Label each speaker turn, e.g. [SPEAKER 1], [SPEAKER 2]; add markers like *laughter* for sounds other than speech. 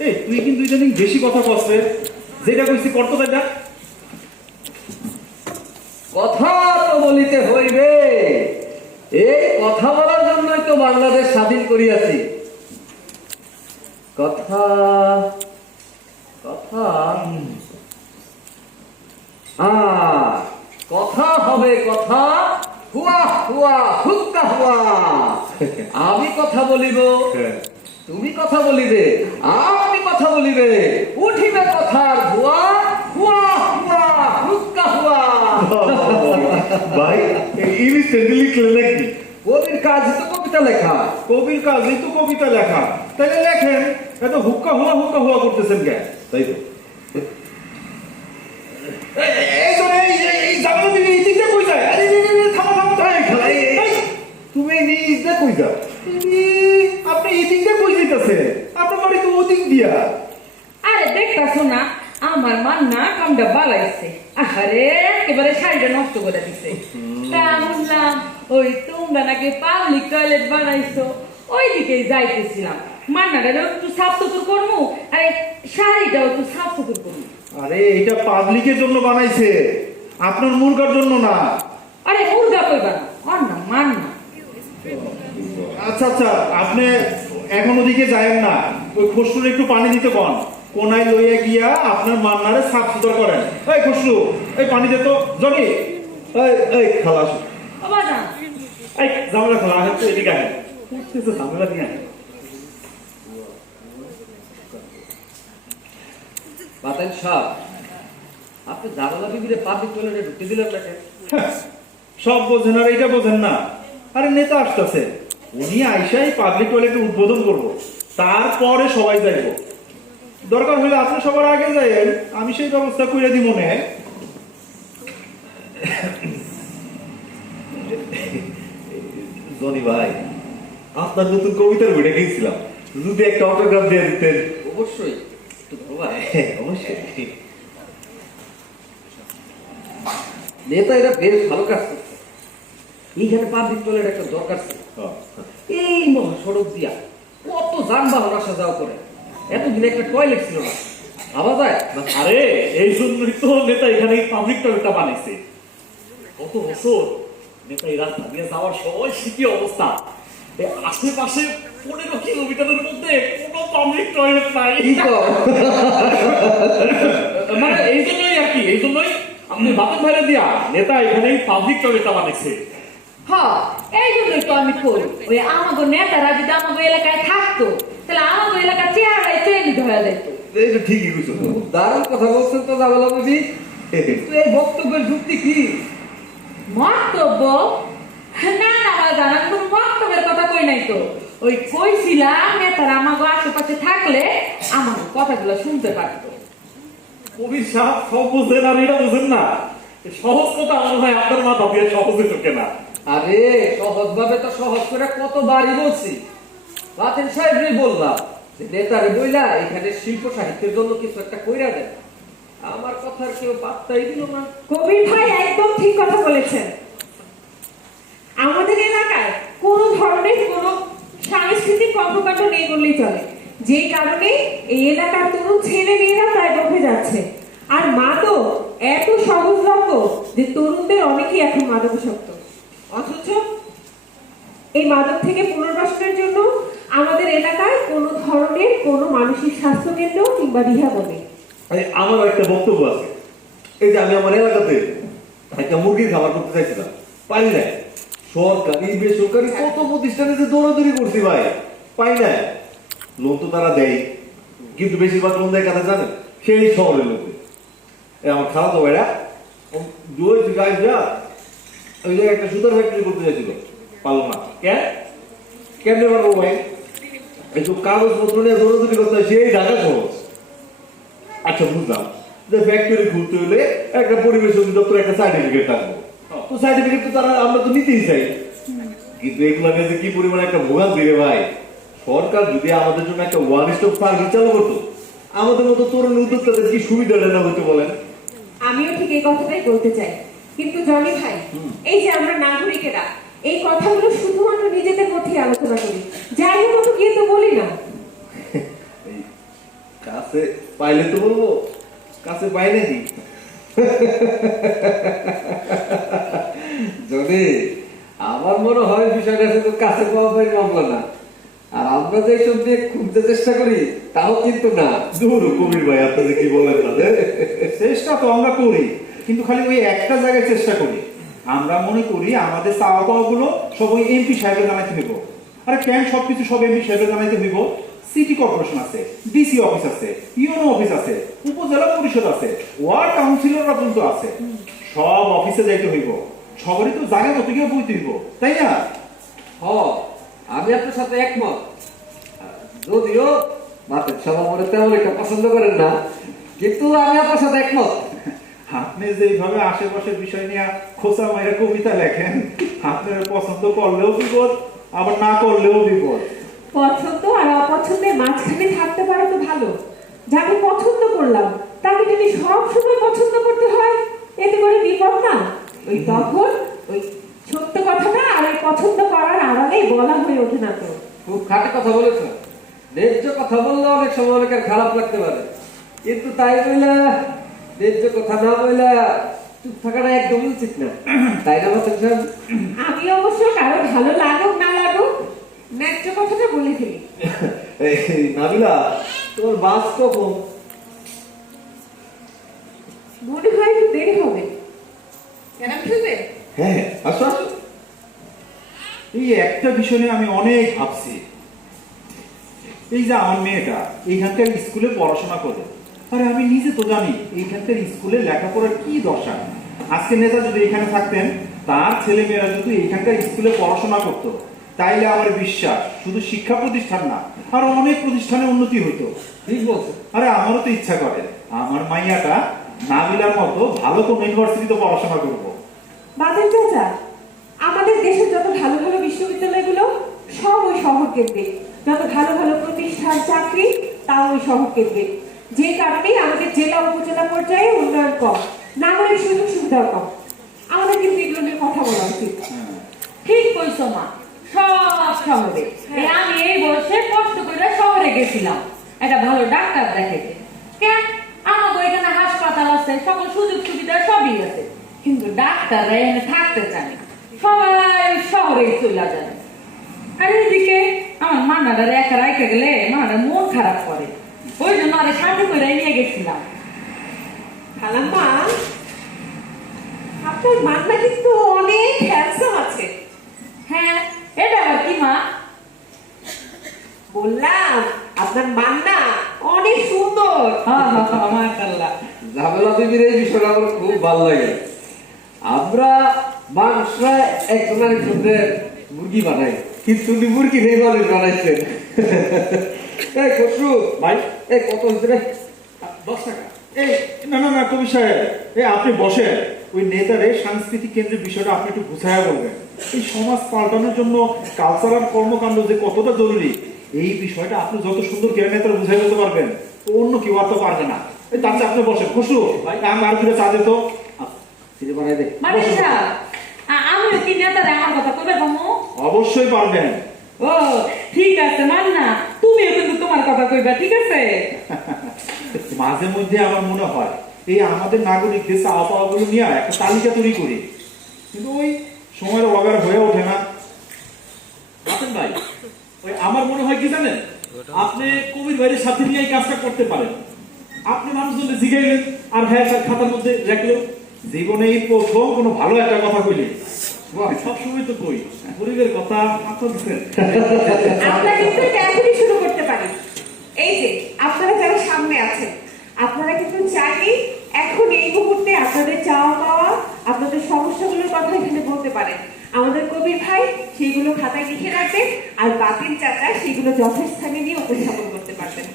[SPEAKER 1] এই তুই কিন্তু ইদানিং বেশি কথা কচ্ছে যেটা কইছি করতো তাইটা
[SPEAKER 2] কথা তো বলিতে হইবে। এই কথা বলার জন্যই তো বাংলাদেশ স্বাধীন করিয়াছি। কথা কথা আ, কথা হবে কথা। হুয়া হুয়া হুক্কা হুয়া। *laughs* আমি কথা বলিব। তুমি কথা বলিবে। আমি কথা বলিবে। উঠিবে কথার হুয়া হুয়া হুয়া হুক্কা হুয়া
[SPEAKER 1] ভাই ইনস্ট্যান্টলি লিখলে নাকি?
[SPEAKER 2] কবির কাজ তো কবিতা লেখা।
[SPEAKER 1] কবির কাজই তো কবিতা লেখা। তাইলে লেখেন এত হুক্কা হুয়া হুক্কা হুয়া করতেছেন কেন? তাই তো। এই, এই, এই এই, এই, এই এই এই, এই, এই, এই, এই, এই, তুমি এই দিকটা কই যাও? আপনি এই কই যাইতাছে আপনার বাড়ি তো ওদিক দিয়া।
[SPEAKER 3] আরে দেখতাছো না আমার মান না কামটা বালাইছে। আরে একেবারে শাড়িটা নষ্ট করে দিছে। তা বুঝলাম ওই তোমরা নাকি পাবলিক টয়লেট বানাইছো? ওই দিকেই যাইতেছিলাম একটু সাফ সুতুর করব আরে শাড়িটাও একটু সাফ সুতুর করব
[SPEAKER 1] আরে এটা পাবলিকের জন্য বানাইছে। আপনার মুরগার জন্য না।
[SPEAKER 3] আরে মুরগা কইবা না আর না মান না
[SPEAKER 1] আচ্ছা আচ্ছা আপনি এখন ওদিকে যায়েন না। ওই খসরুর একটু পানি দিতে কন কোনায় লইয়া গিয়া আপনার মান্নারে সাফ সুতর করেন। এই খসরু এই পানি দে তো জনি এই এই খালাস এই জামালা খালা আহেন তো এদিকে আহেন নিয়ে আহেন
[SPEAKER 2] সাহ আপনি বিবিরে পাবলিক টয়লেটে ঢুকতে দিলেন না কেন?
[SPEAKER 1] হ্যাঁ, সব বোঝেন আর এইটা বোঝেন না। আরে নেতা আসতেছে। উনি আইসাই পাবলিক টয়লেটে উদ্বোধন করব। তারপরে সবাই যাইব। দরকার হলে আপনি সবার আগে যাইয়েন আমি সেই ব্যবস্থা করে দিব মনে
[SPEAKER 4] জনি ভাই আপনার নতুন কবিতার বইটা কিনছিলাম। যদি একটা অটোগ্রাফ দিয়ে দিতেন।
[SPEAKER 2] অবশ্যই ভাই।
[SPEAKER 4] অবশ্যই।
[SPEAKER 2] নেতা এটা বেশ ভালো কাজ করছে। এইখানে পাবলিক টয়লেট একটা দরকার ছিল। এই মহাসড়ক দিয়া কত যানবাহন আসা যাওয়া করে। এতদিন একটা টয়লেট ছিল না। ভাবা যায়?
[SPEAKER 1] আরে এই জন্যই তো নেতা এখানে পাবলিক টয়লেটটা বানাইছে কত বছর নেতা এই রাস্তা দিয়ে যাওয়ার সময় কি অবস্থা। আশেপাশে পনেরো কিলোমিটারের মধ্যে কোনো পাবলিক টয়লেট নাই। মানে এই জন্যই আর কি এই জন্যই আপনি বাপের ভাইরা দিয়া নেতা এখানে পাবলিক টয়লেটটা বানাইছে
[SPEAKER 3] হ্যাঁ এই জন্যই তো আমি করি। ওই আমাগো নেতারা যদি আমাগো এলাকায় থাকতো তাহলে আমাগো এলাকার চেহারায় চেঞ্জ হয়ে যেত।
[SPEAKER 4] ঠিকই
[SPEAKER 2] দারুণ কথা বলছেন তো জামালা বিবি এই বক্তব্যের যুক্তি কি?
[SPEAKER 3] মন্তব্য না না আমার জানা কোন মন্তব্যের কথা কই নাই তো। ওই কইছিলাম নেতারা আমাগো আশেপাশে থাকলে আমার কথাগুলো শুনতে পারতো।
[SPEAKER 1] কবির সাহেব সব বুঝেন আর এটা বুঝেন না। সহজ কথা মনে হয় আপনার মাথা দিয়ে সহজে ঢোকে না
[SPEAKER 2] আরে সহজ ভাবে তো সহজ করে কতবারই বলছি। বাতিল সাহেবই বললাম যে, নেতারে বইলা এখানে শিল্প সাহিত্যের জন্য কিছু একটা কইরা দেন। আমার কথার কেউ পাত্তাই দিল না।
[SPEAKER 5] কবির ভাই একদম ঠিক কথা বলেছেন। আমাদের এলাকায় কোনো ধরনের কোনো সাংস্কৃতিক কর্মকাণ্ড নেই বললেই চলে। যে কারণে এই এলাকার তরুণ ছেলে মেয়েরা প্রায় বসে যাচ্ছে। আর মাদক এত সহজলভ্য যে তরুণদের অনেকেই এখন মাদকাসক্ত। অথচ এই মাদক থেকে পুনর্বাসনের জন্য আমাদের এলাকায় কোনো ধরনের কোনো মানসিক স্বাস্থ্য কেন্দ্র কিংবা রিহাবও নেই
[SPEAKER 4] আরে, আমারও একটা বক্তব্য আছে। এই যে আমি আমার এলাকাতে একটা মুরগির খাবার করতে চাইছিলাম। পারি না সরকারি বেসরকারি কত প্রতিষ্ঠানে যে দৌড়াদৌড়ি করছি ভাই পাই না লোন তো তারা দেয় কিন্তু বেশিরভাগ লোন দেয় কাছে জানেন? সেই শহরের লোক। আমার খারাপ তো ভাইরা দুই যা ওই জায়গায় একটা ফ্যাক্টরি করতে চাইছিল পারল না কেন ভাই? কাগজপত্র নিয়ে দৌড়াদৌড়ি করতে সেই ঢাকা সহজ আচ্ছা বুঝলাম। যে ফ্যাক্টরি হলে একটা পরিবেশ অধিদপ্তর একটা সার্টিফিকেট তো সার্টিফিকেট তো তারা আমরা তো নিতেই চাই। কিন্তু এগুলো কি একটা দিবে ভাই? সরকার যদি আমাদের জন্য একটা ওয়ান স্টপ সার্ভিস চালু করতো, আমাদের মতো তরুণ উদ্যোক্তাদের কি সুবিধাটা না হতে বলেন?
[SPEAKER 5] আমিও ঠিক এই কথাটাই বলতে চাই। কিন্তু জনি ভাই এই যে আমরা নাগরিকেরা এই কথাগুলো শুধুমাত্র নিজেদের মধ্যে আলোচনা করি। যাই হোক গিয়ে তো বলি না।
[SPEAKER 4] কাছে পাইলে তো বলব কাছে পাই নাকি
[SPEAKER 2] যদি আমার মনে হয় বিষয়টা শুধু কাছে পাওয়া পাই মামলা না। আর আমরা যে সব দিয়ে খুঁজতে চেষ্টা করি তাও কিন্তু না।
[SPEAKER 4] দূর কবির ভাই আপনি যে কি বলেন তাদের
[SPEAKER 1] চেষ্টা তো আমরা করি। কিন্তু খালি ওই একটা জায়গায় চেষ্টা করি। আমরা মনে করি আমাদের চাওয়া পাওয়া গুলো সব ওই এমপি সাহেবের জানাইতে হইব। আরে কেন সবকিছু সব এমপি সাহেবের জানাইতে হইব? সিটি কর্পোরেশন আছে ডিসি অফিস আছে ইউনো অফিস আছে, উপজেলা পরিষদ আছে, ওয়ার্ড কাউন্সিলররা পর্যন্ত আছে। সব অফিসে যাইতে হইব। সবারই তো জায়গা মতো গিয়ে বইতে হইব, তাই না?
[SPEAKER 2] হ, আমি আপনার সাথে একমত। যদিও বাতের সব আমার তেমন একটা পছন্দ করেন না, কিন্তু আমি আপনার সাথে একমত।
[SPEAKER 1] আপনি যেভাবে আশেপাশের বিষয় নিয়ে খোসা মায়ের কবিতা লেখেন আপনার পছন্দ করলেও বিপদ আবার না করলেও বিপদ।
[SPEAKER 5] পছন্দ আর অপছন্দের মাঝখানে থাকতে পারে তো ভালো। যাকে পছন্দ করলাম তাকে যদি সব সময় পছন্দ করতে হয় এতে করে বিপদ না। ওই তখন ওই সত্য কথাটা আর ওই পছন্দ করার আড়ালেই বলা হয়ে ওঠে না তো।
[SPEAKER 2] খুব খাটে কথা বলেছ। ন্যায্য কথা বললে অনেক সময় অনেকের খারাপ লাগতে পারে। কিন্তু তাই বইলা ন্যায্য কথা না বইলা চুপ থাকাটা একদমই উচিত না। তাই না
[SPEAKER 5] আমি অবশ্য কারও ভালো লাগুক না লাগুক ন্যায্য কথাটা বলে ফেলি।
[SPEAKER 4] এই নাবিলা তোমার বাস কখন?
[SPEAKER 5] মনে হয় একটু দেরি হবে। কেন ফেলবে
[SPEAKER 4] হ্যাঁ আসো আসো।
[SPEAKER 1] এই একটা বিষয় নিয়ে আমি অনেক ভাবছি। এই যে আমার মেয়েটা এইখানকার স্কুলে পড়াশোনা করে। আরে আমি নিজে তো জানি এইখানকার স্কুলে লেখাপড়ার কি দশা। আজকে নেতা যদি এখানে থাকতেন তার ছেলে মেয়েরা যদি এইখানকার স্কুলে পড়াশোনা করতো তাইলে আমার বিশ্বাস শুধু শিক্ষা প্রতিষ্ঠান না আর অনেক প্রতিষ্ঠানে উন্নতি হইতো।
[SPEAKER 2] ঠিক বলছো
[SPEAKER 1] আরে আমারও তো ইচ্ছা করে আমার মাইয়াটা নাবিলার মতো ভালো কোনো ইউনিভার্সিটিতে পড়াশোনা করব।
[SPEAKER 5] বাদল চাচা আমাদের দেশের যত ভালো ভালো বিশ্ববিদ্যালয়গুলো সব ওই শহর কেন্দ্রিক। যত ভালো ভালো প্রতিষ্ঠান চাকরি তাও ওই শহর কেন্দ্রিক। যে কারণে আমাদের জেলা উপজেলা পর্যায়ে উন্নয়ন কম। নাগরিক সুযোগ সুবিধাও কম। আমাদের কিন্তু এগুলো কথা বলা উচিত।
[SPEAKER 3] ঠিক কইছো মা। সব শহরে আমি হাসপাতাল আছে, সকল সুযোগ সুবিধা সবই আছে। কিন্তু ডাক্তাররা থাকতে সবাই শহরে চলে আর আমার মানারা একা রাইকে গেলে মানারা মন খারাপ করে জন্য আরে সাথে করে নিয়ে গেছিলাম
[SPEAKER 5] খালাম্মা আপনার মান্না কিন্তু অনেক হ্যান্ডসাম আছে।
[SPEAKER 3] হ্যাঁ এটা আবার কি মা?
[SPEAKER 5] বললাম আপনার মান্না অনেক সুন্দর।
[SPEAKER 3] হ্যাঁ হ্যাঁ হ্যাঁ মাশাআল্লাহ।
[SPEAKER 2] ঝামেলা বিবির এই বিষয়টা আমার খুব ভালো লাগে। আমরা মানুষরা একজন আরেকজনের মুরগি বানাই কিন্তু মুরগি নেই মানুষ বানাইছেন এই খসরু।
[SPEAKER 1] ভাই।
[SPEAKER 2] এই কত হয়েছে রে?
[SPEAKER 1] দশ টাকা। এই না না না কবি সাহেব এই আপনি বসেন। ওই নেতারে সাংস্কৃতিক কেন্দ্রের বিষয়টা আপনি একটু বুঝাইয়া বলবেন। এই সমাজ পাল্টানোর জন্য কালচারাল কর্মকাণ্ড যে কতটা জরুরি এই বিষয়টা আপনি যত সুন্দর কেন নেতারা বুঝাই বলতে পারবেন তো অন্য কেউ আর তো পারবে না। এই তার আপনি বসেন। খুশু ভাই। আমি আর দুটো চা দিত
[SPEAKER 2] চিনি বানাই দে
[SPEAKER 3] মানে আমি কি নেতারে আমার কথা কবে
[SPEAKER 1] অবশ্যই পারবেন।
[SPEAKER 3] ও ঠিক আছে মান না তুমিও কিন্তু তোমার কথা কইবা ঠিক আছে? *laughs*
[SPEAKER 1] মাঝে মধ্যে আমার মনে হয় এই আমাদের নাগরিকদের চাওয়া পাওয়া নিয়ে একটা তালিকা তৈরি করি। কিন্তু ওই সময়ের অগার হয়ে ওঠে না।
[SPEAKER 6] আসেন ভাই ওই আমার মনে হয় কি জানেন? আপনি কবির ভাইয়ের সাথে নিয়ে এই কাজটা করতে পারেন। আপনি মানুষজনকে জিগাইলেন আর হ্যাঁ স্যার খাতার মধ্যে রাখলেন
[SPEAKER 1] জীবনে এই প্রথম কোনো ভালো একটা কথা কইলি।
[SPEAKER 6] সবসময় তো কই গরিবের কথা মাথা দিচ্ছেন
[SPEAKER 5] আমরা কিন্তু এটা এখনই শুরু করতে পারি এই যে আপনারা যারা সামনে আছেন আপনারা কিন্তু চাইলেই এখন এই মুহূর্তে আপনাদের চাওয়া পাওয়া আপনাদের সমস্যাগুলোর কথা এখানে বলতে পারেন। আমাদের কবির ভাই সেগুলো খাতায় লিখে রাখবেন আর বাতিল চাচা সেগুলো যথাস্থানে নিয়ে উপস্থাপন করতে পারবেন।